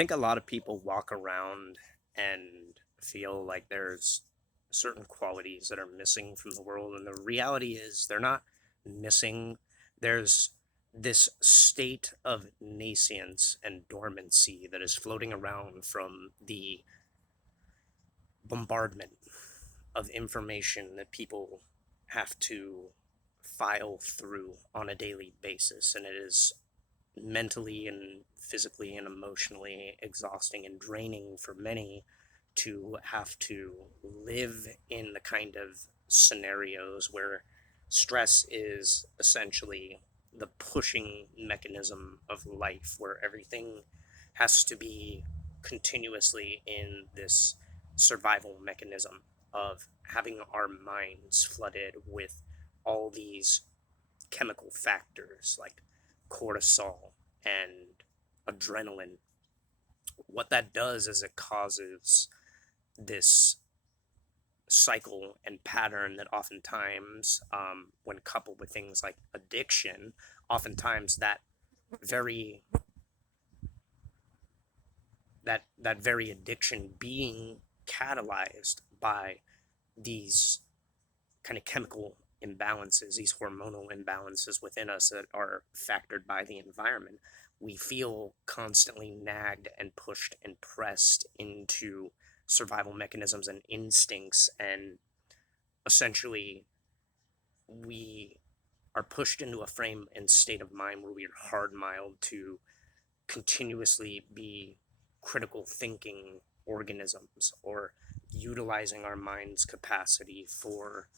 think a lot of people walk around and feel like there's certain qualities that are missing from the world, and the reality is they're not missing. There's this state of nascence and dormancy that is floating around from the bombardment of information that people have to file through on a daily basis, and it is mentally and physically and emotionally exhausting and draining for many to have to live in the kind of scenarios where stress is essentially the pushing mechanism of life, where everything has to be continuously in this survival mechanism of having our minds flooded with all these chemical factors like cortisol and adrenaline. What that does is it causes this cycle and pattern that oftentimes, when coupled with things like addiction, oftentimes very that very addiction being catalyzed by these kind of chemical imbalances, these hormonal imbalances within us that are factored by the environment, we feel constantly nagged and pushed and pressed into survival mechanisms and instincts. And essentially, we are pushed into a frame and state of mind where we are hard miled to continuously be critical thinking organisms, or utilizing our mind's capacity for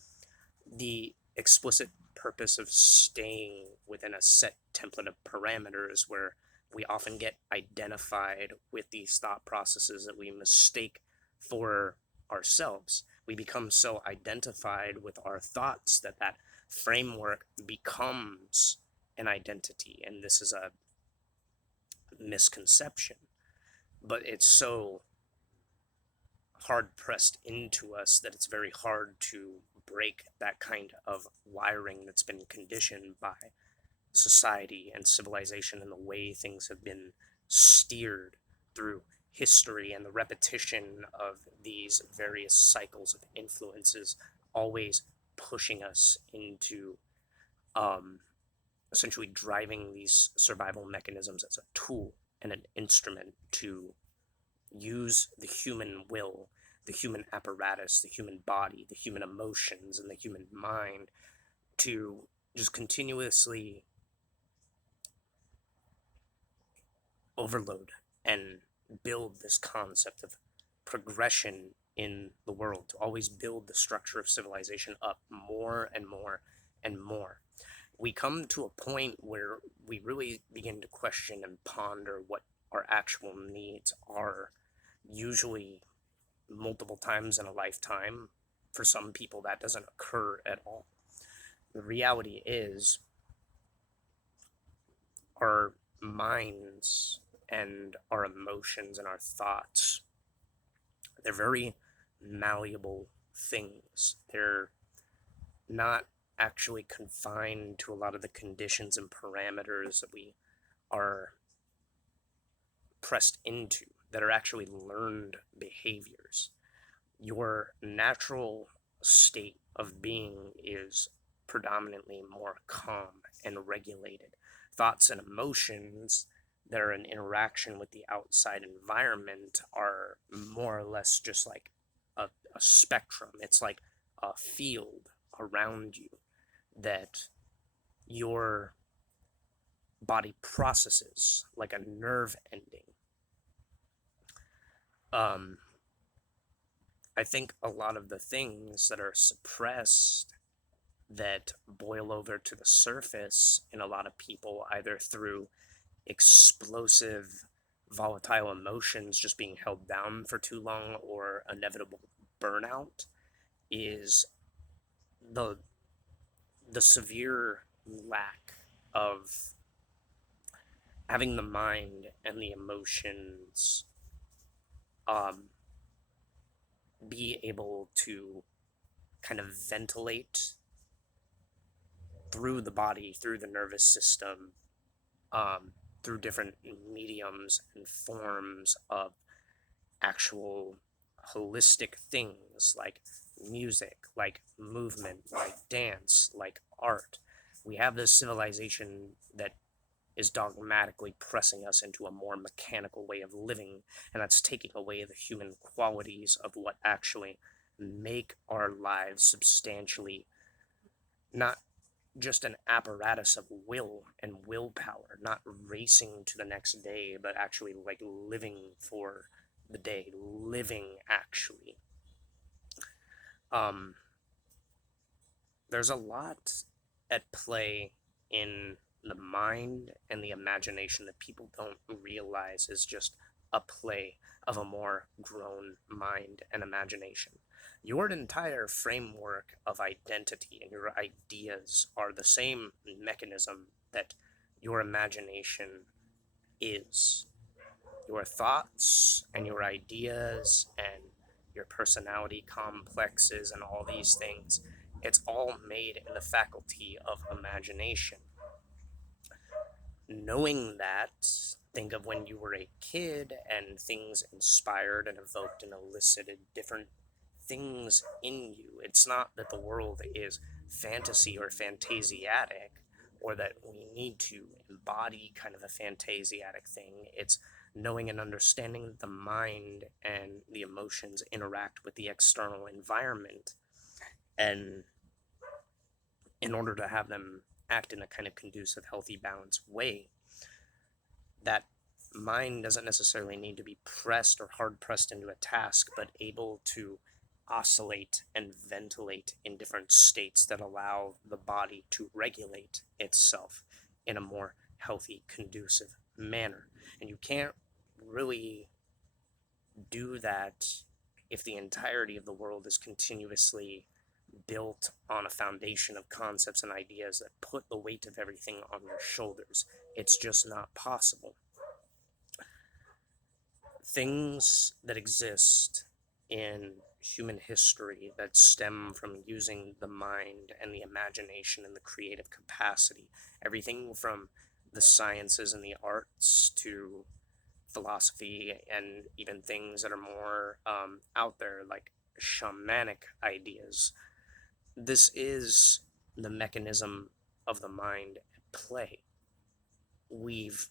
the explicit purpose of staying within a set template of parameters, where we often get identified with these thought processes that we mistake for ourselves. We become so identified with our thoughts that that framework becomes an identity. And this is a misconception, but it's so hard pressed into us that it's very hard to break that kind of wiring that's been conditioned by society and civilization and the way things have been steered through history, and the repetition of these various cycles of influences always pushing us into um, essentially driving these survival mechanisms as a tool and an instrument to use the human will, the human apparatus, the human body, the human emotions, and the human mind to just continuously overload and build this concept of progression in the world, to always build the structure of civilization up more and more and more. We come to a point where we really begin to question and ponder what our actual needs are, usually multiple times in a lifetime. For some people, that doesn't occur at all. The reality is, our minds and our emotions and our thoughts, they're very malleable things. They're not actually confined to a lot of the conditions and parameters that we are pressed into, that are actually learned behaviors. Your natural state of being is predominantly more calm and regulated. Thoughts and emotions that are in interaction with the outside environment are more or less just like a spectrum. It's like a field around you that your body processes like a nerve ending. Um, I think a lot of the things that are suppressed that boil over to the surface in a lot of people, either through explosive, volatile emotions just being held down for too long, or inevitable burnout, is the severe lack of having the mind and the emotions um, be able to kind of ventilate through the body, through the nervous system, um, through different mediums and forms of actual holistic things like music, like movement, like dance, like art. We have this civilization that is dogmatically pressing us into a more mechanical way of living, and that's taking away the human qualities of what actually make our lives substantially not just an apparatus of will and willpower, not racing to the next day, but actually like living for the day, living actually. Um, there's a lot at play in the mind and the imagination that people don't realize is just a play of a more grown mind and imagination. Your entire framework of identity and your ideas are the same mechanism that your imagination is. Your thoughts and your ideas and your personality complexes and all these things, it's all made in the faculty of imagination. Knowing that, think of when you were a kid and things inspired and evoked and elicited different things in you. It's not that the world is fantasy or fantasiatic, or that we need to embody kind of a fantasiatic thing. It's knowing and understanding that the mind and the emotions interact with the external environment, and in order to have them act in a kind of conducive, healthy, balanced way, that mind doesn't necessarily need to be pressed or hard pressed into a task, but able to oscillate and ventilate in different states that allow the body to regulate itself in a more healthy, conducive manner. And you can't really do that if the entirety of the world is continuously built on a foundation of concepts and ideas that put the weight of everything on your shoulders. It's just not possible. Things that exist in human history that stem from using the mind and the imagination and the creative capacity, everything from the sciences and the arts to philosophy, and even things that are more out there like shamanic ideas. This is the mechanism of the mind at play. We've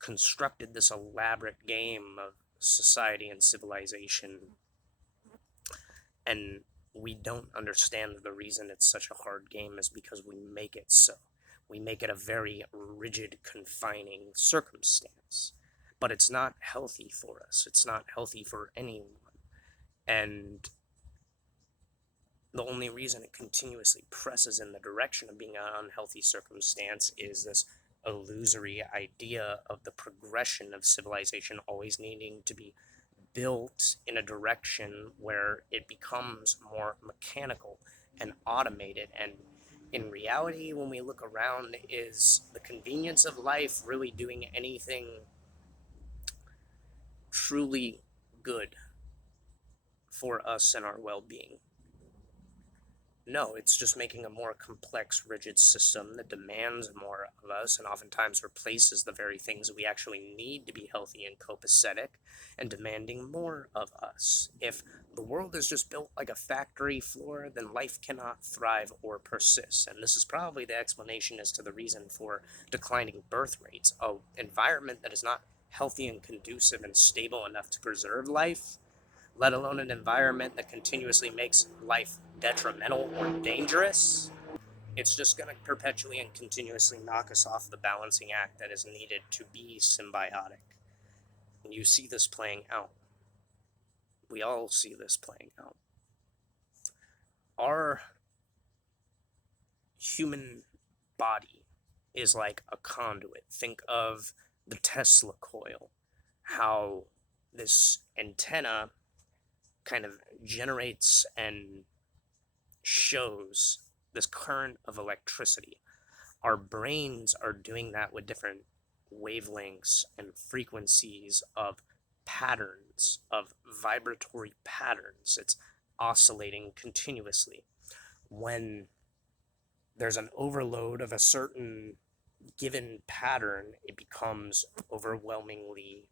constructed this elaborate game of society and civilization, and we don't understand the reason it's such a hard game is because we make it so. We make it a very rigid, confining circumstance. But it's not healthy for us. It's not healthy for anyone. And the only reason it continuously presses in the direction of being an unhealthy circumstance is this illusory idea of the progression of civilization always needing to be built in a direction where it becomes more mechanical and automated. And in reality, when we look around, is the convenience of life really doing anything truly good for us and our well-being? No, it's just making a more complex, rigid system that demands more of us and oftentimes replaces the very things that we actually need to be healthy and copacetic, and demanding more of us. If the world is just built like a factory floor, then life cannot thrive or persist. And this is probably the explanation as to the reason for declining birth rates. An environment that is not healthy and conducive and stable enough to preserve life, let alone an environment that continuously makes life detrimental or dangerous, it's just going to perpetually and continuously knock us off the balancing act that is needed to be symbiotic. And you see this playing out. We all see this playing out. Our human body is like a conduit. Think of the Tesla coil, how this antenna kind of generates and shows this current of electricity. Our brains are doing that with different wavelengths and frequencies of patterns, of vibratory patterns. It's oscillating continuously. When there's an overload of a certain given pattern, it becomes overwhelmingly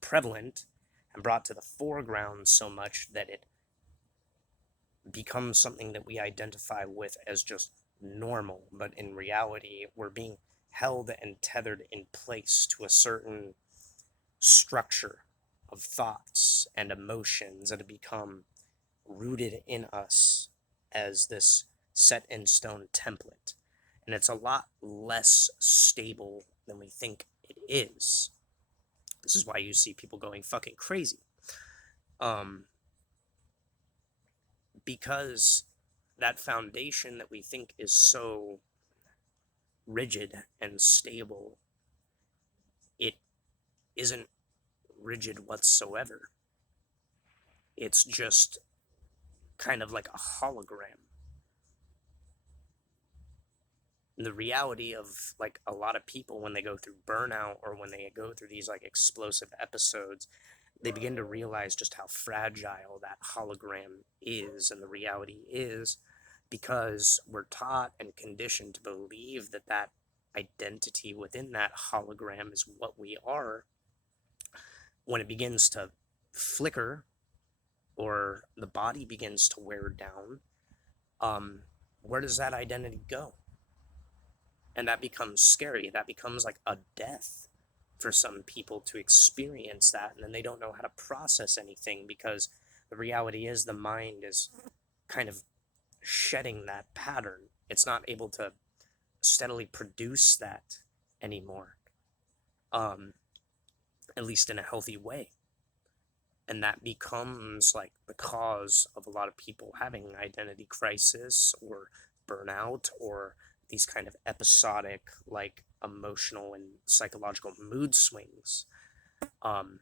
prevalent and brought to the foreground so much that it becomes something that we identify with as just normal. But in reality, we're being held and tethered in place to a certain structure of thoughts and emotions that have become rooted in us as this set in stone template. And it's a lot less stable than we think it is. This is why you see people going fucking crazy. Um, because that foundation that we think is so rigid and stable, it isn't rigid whatsoever. It's just kind of like a hologram. The reality of like a lot of people when they go through burnout or when they go through these like explosive episodes, they begin to realize just how fragile that hologram is. And the reality is because we're taught and conditioned to believe that that identity within that hologram is what we are. When it begins to flicker or the body begins to wear down, where does that identity go? And that becomes scary. That becomes like a death for some people to experience that, and then they don't know how to process anything because the reality is the mind is kind of shedding that pattern. It's not able to steadily produce that anymore, um, at least in a healthy way. And that becomes like the cause of a lot of people having identity crisis or burnout or these kind of episodic like emotional and psychological mood swings. um,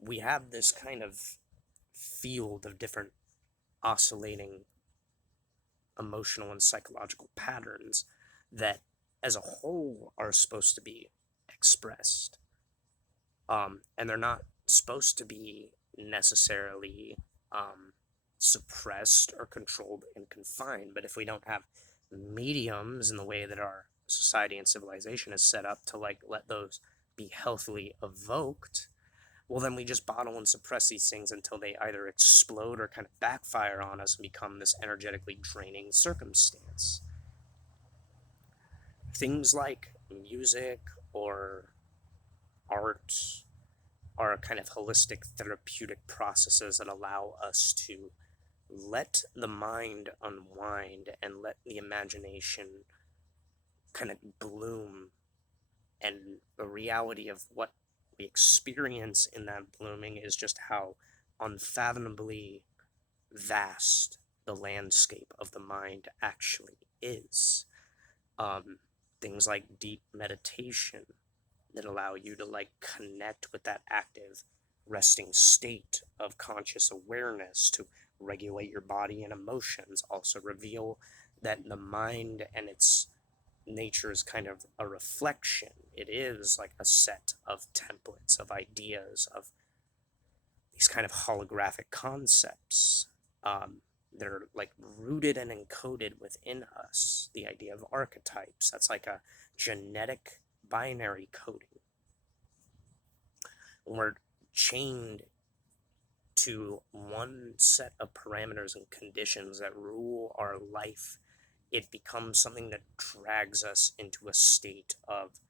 we have this kind of field of different oscillating emotional and psychological patterns that as a whole are supposed to be expressed, and they're not supposed to be necessarily suppressed or controlled and confined. But if we don't have mediums in the way that our society and civilization is set up to like let those be healthily evoked, well then we just bottle and suppress these things until they either explode or kind of backfire on us and become this energetically draining circumstance. Things like music or art are kind of holistic therapeutic processes that allow us to let the mind unwind and let the imagination kind of bloom. And the reality of what we experience in that blooming is just how unfathomably vast the landscape of the mind actually is. Um, Things like deep meditation that allow you to like connect with that active resting state of conscious awareness to regulate your body and emotions also reveal that the mind and its nature is kind of a reflection. It is like a set of templates, of ideas, of these kind of holographic concepts that are like rooted and encoded within us. The idea of archetypes, that's like a genetic binary coding. When we're chained to one set of parameters and conditions that rule our life, it becomes something that drags us into a state of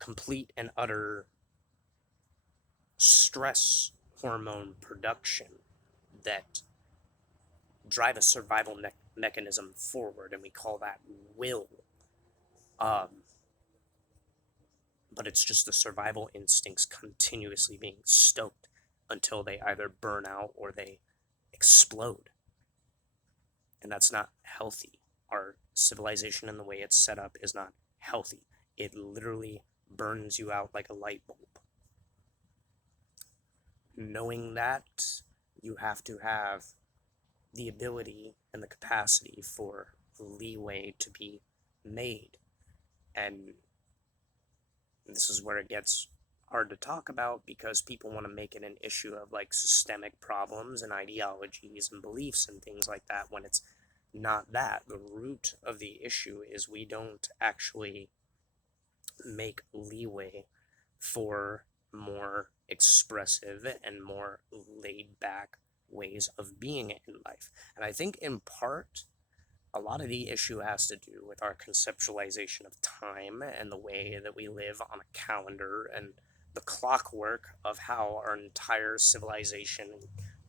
complete and utter stress hormone production that drive a survival mechanism forward, and we call that will. Um, but it's just the survival instincts continuously being stoked until they either burn out or they explode. And that's not healthy. Our civilization and the way it's set up is not healthy. It literally burns you out like a light bulb. Knowing that, you have to have the ability and the capacity for leeway to be made. And this is where it gets hard to talk about because people want to make it an issue of like systemic problems and ideologies and beliefs and things like that, when it's not that. The root of the issue is we don't actually make leeway for more expressive and more laid back ways of being in life. And I think in part, a lot of the issue has to do with our conceptualization of time and the way that we live on a calendar and the clockwork of how our entire civilization,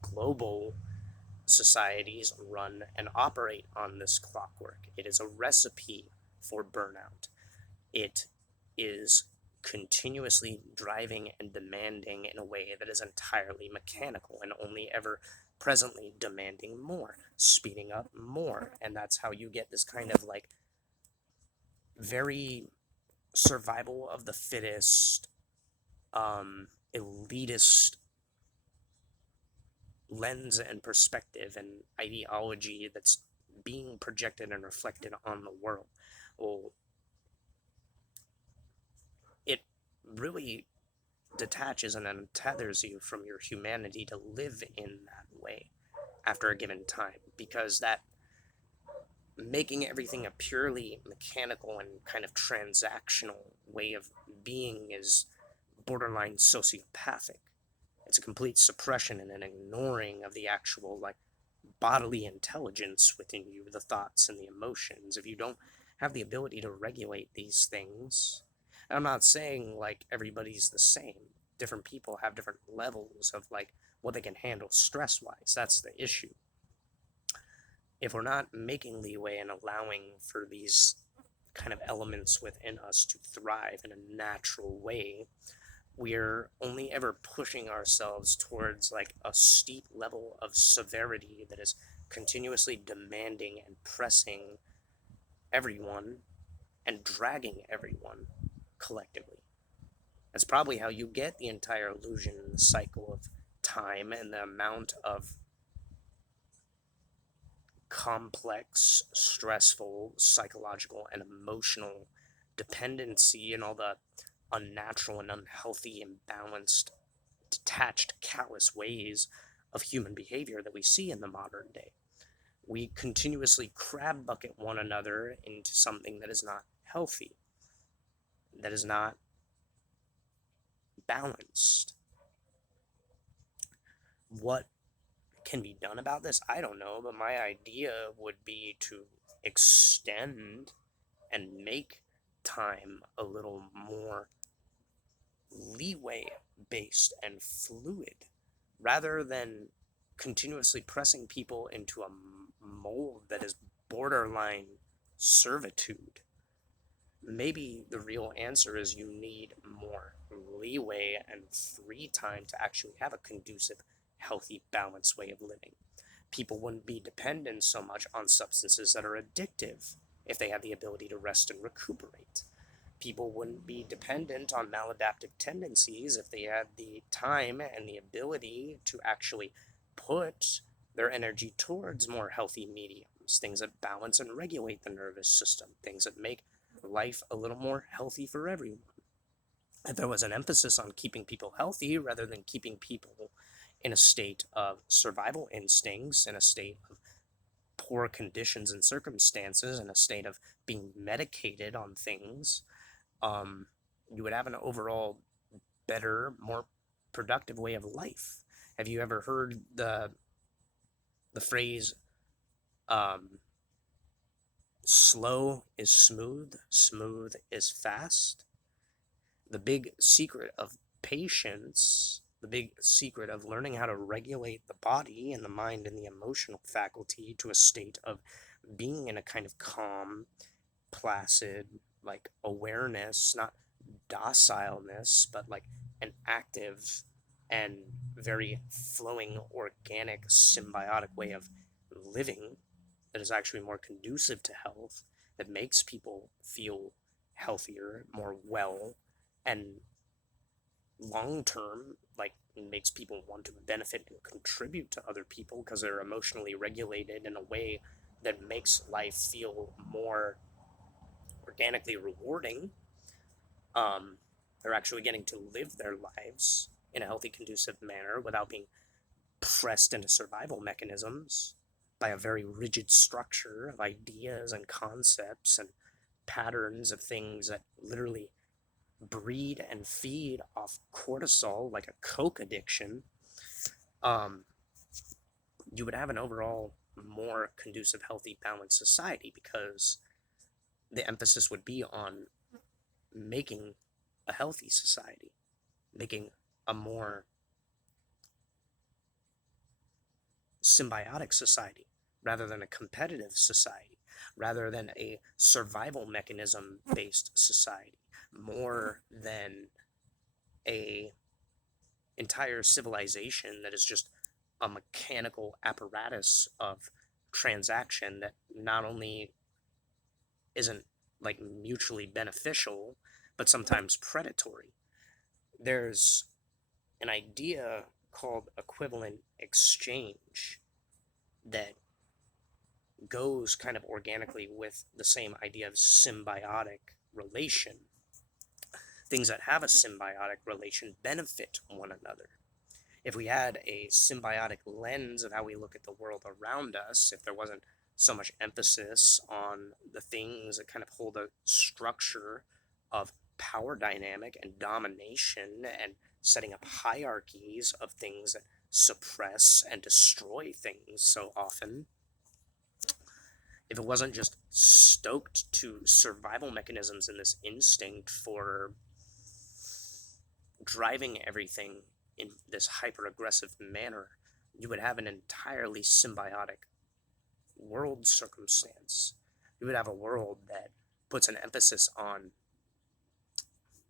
global societies run and operate on this clockwork. It is a recipe for burnout. It is continuously driving and demanding in a way that is entirely mechanical and only ever presently demanding more, speeding up more. And that's how you get this kind of like very survival of the fittest, elitist lens and perspective and ideology that's being projected and reflected on the world. Well, it really detaches and untethers you from your humanity to live in that way after a given time, because that making everything a purely mechanical and kind of transactional way of being is borderline sociopathic. It's a complete suppression and an ignoring of the actual like bodily intelligence within you, the thoughts and the emotions. If you don't have the ability to regulate these things, I'm not saying like everybody's the same. Different people have different levels of like what they can handle stress wise. That's the issue. If we're not making leeway and allowing for these kind of elements within us to thrive in a natural way, we're only ever pushing ourselves towards like a steep level of severity that is continuously demanding and pressing everyone and dragging everyone collectively. That's probably how you get the entire illusion and the cycle of time and the amount of complex, stressful, psychological, and emotional dependency and all the unnatural and unhealthy, imbalanced, detached, callous ways of human behavior that we see in the modern day. We continuously crab bucket one another into something that is not healthy, that is not balanced. What can be done about this? I don't know, but my idea would be to extend and make time a little more leeway based and fluid rather than continuously pressing people into a mold that is borderline servitude. Maybe the real answer is you need more leeway and free time to actually have a conducive, healthy, balanced way of living. People wouldn't be dependent so much on substances that are addictive if they had the ability to rest and recuperate. People wouldn't be dependent on maladaptive tendencies if they had the time and the ability to actually put their energy towards more healthy mediums, things that balance and regulate the nervous system, things that make life a little more healthy for everyone. If there was an emphasis on keeping people healthy rather than keeping people in a state of survival instincts, in a state of poor conditions and circumstances, in a state of being medicated on things, you would have an overall better, more productive way of life. Have you ever heard the phrase slow is smooth, smooth is fast? The big secret of patience, the big secret of learning how to regulate the body and the mind and the emotional faculty to a state of being in a kind of calm, placid, like awareness, not docileness, but like an active and very flowing, organic, symbiotic way of living that is actually more conducive to health, that makes people feel healthier, more well, and long term, like makes people want to benefit and contribute to other people because they're emotionally regulated in a way that makes life feel more organically rewarding. They're actually getting to live their lives in a healthy, conducive manner without being pressed into survival mechanisms by a very rigid structure of ideas and concepts and patterns of things that literally breed and feed off cortisol like a coke addiction. um, you would have an overall more conducive, healthy, balanced society because the emphasis would be on making a healthy society, making a more symbiotic society rather than a competitive society, rather than a survival mechanism based society, more than a entire civilization that is just a mechanical apparatus of transaction that not only isn't like mutually beneficial but sometimes predatory. There's an idea called equivalent exchange that goes kind of organically with the same idea of symbiotic relation. Things that have a symbiotic relation benefit one another. If we had a symbiotic lens of how we look at the world around us, if there wasn't so much emphasis on the things that kind of hold a structure of power dynamic and domination and setting up hierarchies of things that suppress and destroy things so often, if it wasn't just stoked to survival mechanisms and this instinct for driving everything in this hyper aggressive manner, you would have an entirely symbiotic world circumstance. You would have a world that puts an emphasis on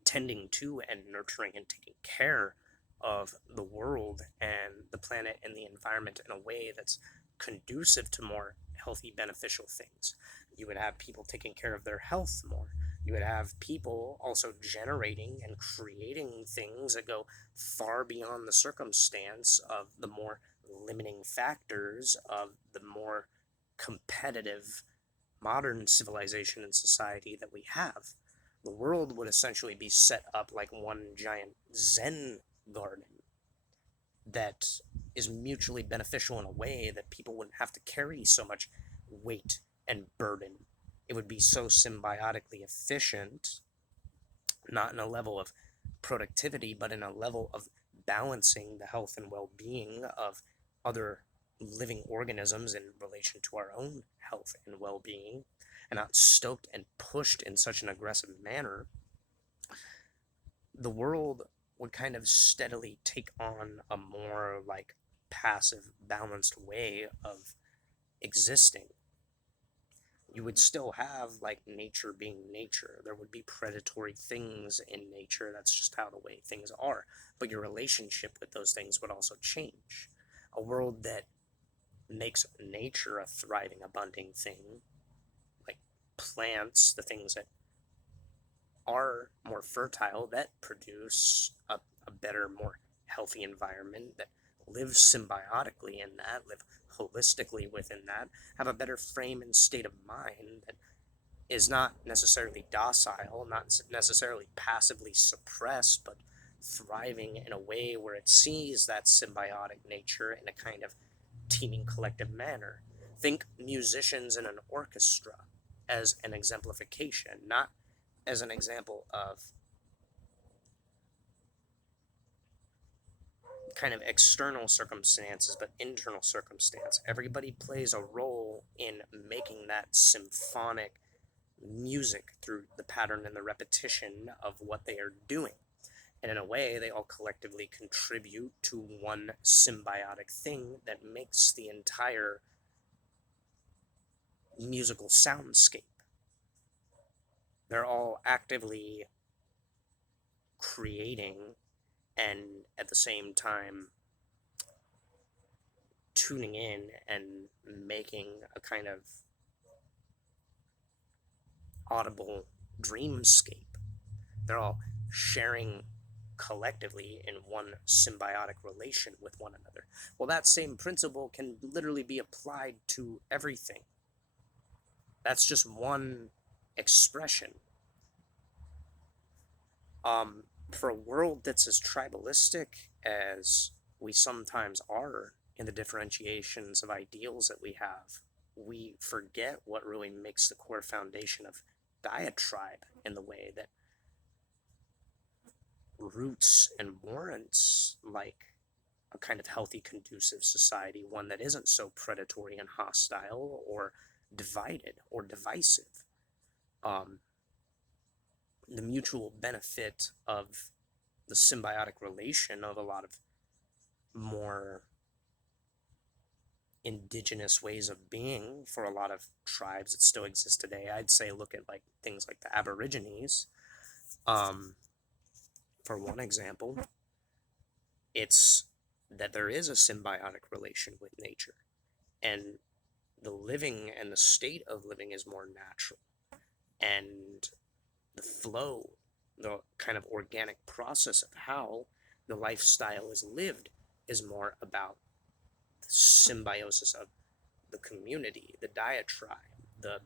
tending to and nurturing and taking care of the world and the planet and the environment in a way that's conducive to more healthy, beneficial things. You would have people taking care of their health more. You would have people also generating and creating things that go far beyond the circumstance of the more limiting factors of the more competitive modern civilization and society that we have. The world would essentially be set up like one giant Zen garden that is mutually beneficial in a way that people wouldn't have to carry so much weight and burden. It would be so symbiotically efficient, not in a level of productivity, but in a level of balancing the health and well being of other living organisms in relation to our own health and well being, and not stoked and pushed in such an aggressive manner. The world would kind of steadily take on a more like passive, balanced way of existing. You would still have like nature being nature. There would be predatory things in nature. That's just how the way things are. But your relationship with those things would also change. A world that makes nature a thriving, abundant thing, like plants, the things that are more fertile, that produce a better, more healthy environment, that live symbiotically in that, live holistically within that, have a better frame and state of mind that is not necessarily docile, not necessarily passively suppressed, but thriving in a way where it sees that symbiotic nature in a kind of teaming collective manner. Think musicians in an orchestra as an exemplification, not as an example of kind of external circumstances, but internal circumstance. Everybody plays a role in making that symphonic music through the pattern and the repetition of what they are doing. And in a way, they all collectively contribute to one symbiotic thing that makes the entire musical soundscape. They're all actively creating and at the same time tuning in and making a kind of audible dreamscape. They're all sharing collectively in one symbiotic relation with one another. Well, that same principle can literally be applied to everything. That's just one expression. for a world that's as tribalistic as we sometimes are in the differentiations of ideals that we have, we forget what really makes the core foundation of diatribe in the way that roots and warrants like a kind of healthy, conducive society, one that isn't so predatory and hostile or divided or divisive. Um, the mutual benefit of the symbiotic relation of a lot of more indigenous ways of being for a lot of tribes that still exist today. I'd say look at like things like the Aborigines. For one example, it's that there is a symbiotic relation with nature, and the living and the state of living is more natural, and the flow, the kind of organic process of how the lifestyle is lived is more about the symbiosis of the community, the diatribe, the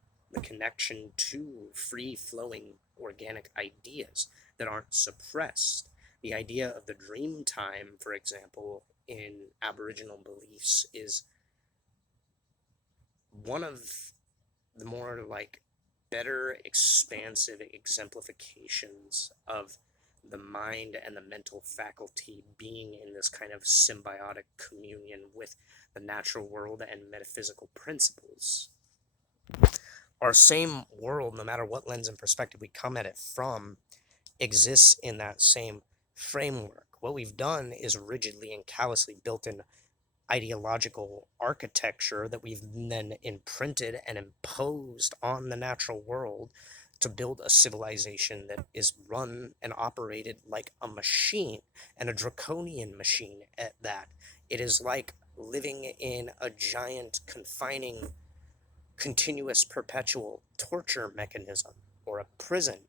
connection to free flowing organic ideas that aren't suppressed. The idea of the dream time, for example, in Aboriginal beliefs is one of the more like better expansive exemplifications of the mind and the mental faculty being in this kind of symbiotic communion with the natural world and metaphysical principles. Our same world, no matter what lens and perspective we come at it from, exists in that same framework. What we've done is rigidly and callously built in ideological architecture that we've then imprinted and imposed on the natural world to build a civilization that is run and operated like a machine, and a draconian machine at that. It is like living in a giant, confining, continuous, perpetual torture mechanism or a prison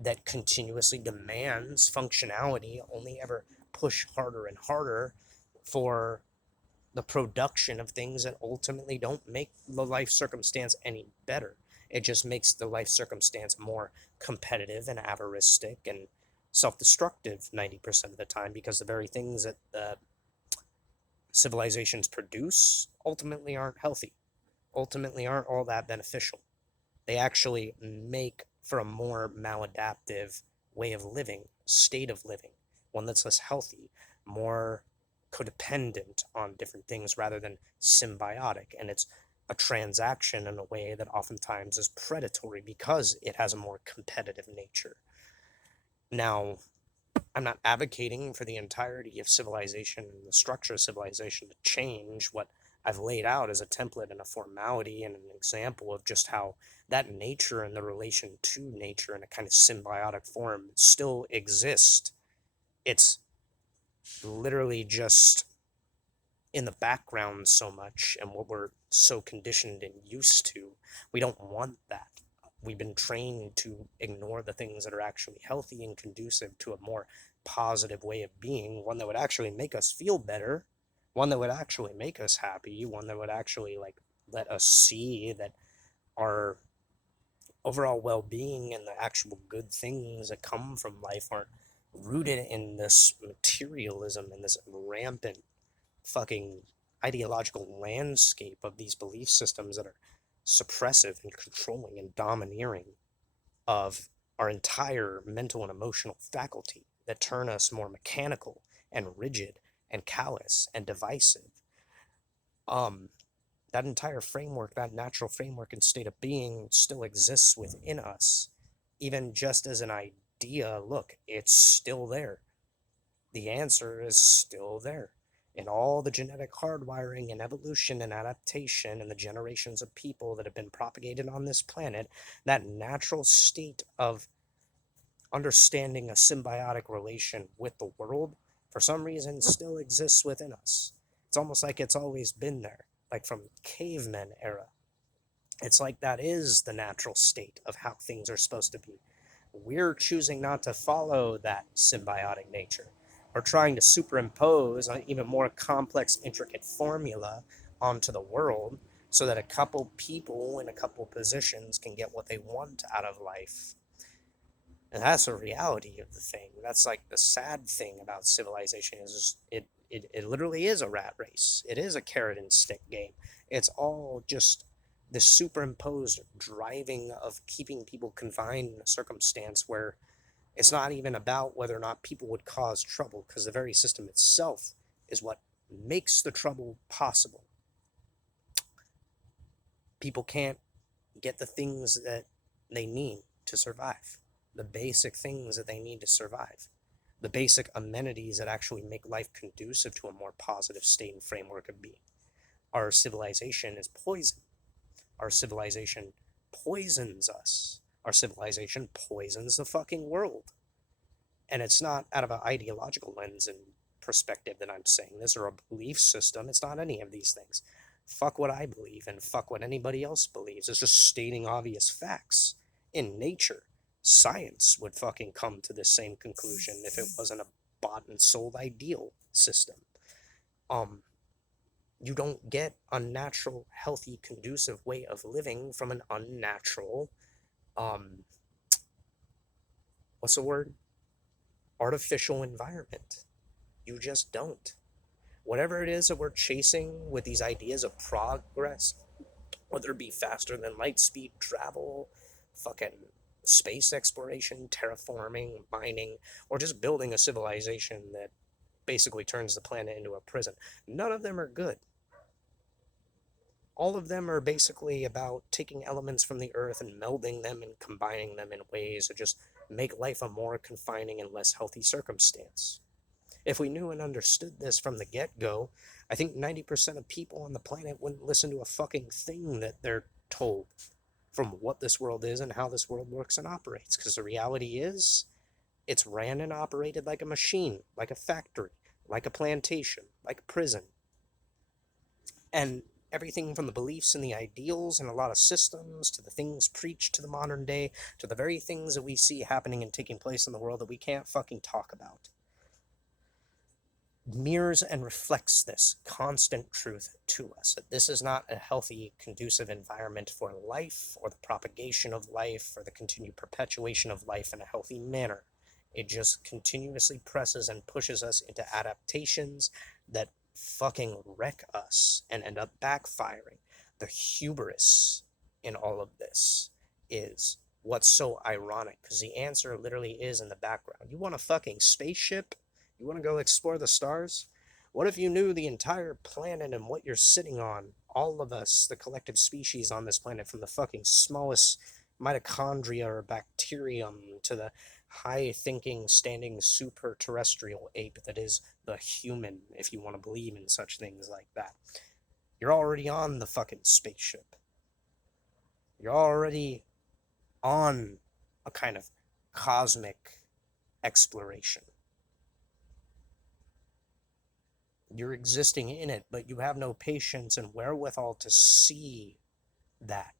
that continuously demands functionality, only ever push harder and harder for the production of things that ultimately don't make the life circumstance any better. It just makes the life circumstance more competitive and avaristic and self-destructive 90% of the time, because the very things that civilizations produce ultimately aren't healthy, ultimately aren't all that beneficial. They actually make for a more maladaptive way of living, state of living, one that's less healthy, more codependent on different things rather than symbiotic. And it's a transaction in a way that oftentimes is predatory because it has a more competitive nature. Now, I'm not advocating for the entirety of civilization and the structure of civilization to change. What I've laid out as a template and a formality and an example of just how that nature and the relation to nature in a kind of symbiotic form still exist. It's literally just in the background so much, and what we're so conditioned and used to. We don't want that. We've been trained to ignore the things that are actually healthy and conducive to a more positive way of being, one that would actually make us feel better, one that would actually make us happy, one that would actually like let us see that our overall well-being and the actual good things that come from life aren't rooted in this materialism and this rampant fucking ideological landscape of these belief systems that are suppressive and controlling and domineering of our entire mental and emotional faculty, that turn us more mechanical and rigid and callous and divisive. Um, that entire framework, that natural framework and state of being still exists within us, even just as an idea. Look, it's still there. The answer is still there. And all the genetic hardwiring and evolution and adaptation and the generations of people that have been propagated on this planet, that natural state of understanding a symbiotic relation with the world, for some reason, still exists within us. It's almost like it's always been there, like from cavemen era. It's like that is the natural state of how things are supposed to be. We're choosing not to follow that symbiotic nature. We're trying to superimpose an even more complex, intricate formula onto the world so that a couple people in a couple positions can get what they want out of life. And that's the reality of the thing. That's like the sad thing about civilization is it literally is a rat race. It is a carrot and stick game. It's all just the superimposed driving of keeping people confined in a circumstance where it's not even about whether or not people would cause trouble, because the very system itself is what makes the trouble possible. People can't get the things that they need to survive, the basic things that they need to survive, the basic amenities that actually make life conducive to a more positive state and framework of being. Our civilization is poison. Our civilization poisons us. Our civilization poisons the fucking world. And it's not out of an ideological lens and perspective that I'm saying this, or a belief system. It's not any of these things. Fuck what I believe and fuck what anybody else believes. It's just stating obvious facts. In nature, science would fucking come to the same conclusion if it wasn't a bought and sold ideal system. You don't get a natural, healthy, conducive way of living from an unnatural, what's the word? Artificial environment. You just don't. Whatever it is that we're chasing with these ideas of progress, whether it be faster than light speed travel, fucking space exploration, terraforming, mining, or just building a civilization that basically turns the planet into a prison, none of them are good. All of them are basically about taking elements from the earth and melding them and combining them in ways that just make life a more confining and less healthy circumstance. If we knew and understood this from the get-go, I think 90% of people on the planet wouldn't listen to a fucking thing that they're told from what this world is and how this world works and operates. Because the reality is, it's ran and operated like a machine, like a factory, like a plantation, like a prison. And everything from the beliefs and the ideals and a lot of systems to the things preached to the modern day to the very things that we see happening and taking place in the world that we can't fucking talk about mirrors and reflects this constant truth to us, that this is not a healthy, conducive environment for life or the propagation of life or the continued perpetuation of life in a healthy manner. It just continuously presses and pushes us into adaptations that fucking wreck us and end up backfiring. The hubris in all of this is what's so ironic, because the answer literally is in the background. You want a fucking spaceship? You want to go explore the stars? What if you knew the entire planet and what you're sitting on? All of us, the collective species on this planet, from the fucking smallest mitochondria or bacterium to the high thinking, standing super terrestrial ape that is the human, if you want to believe in such things like that. You're already on the fucking spaceship. You're already on a kind of cosmic exploration. You're existing in it, but you have no patience and wherewithal to see that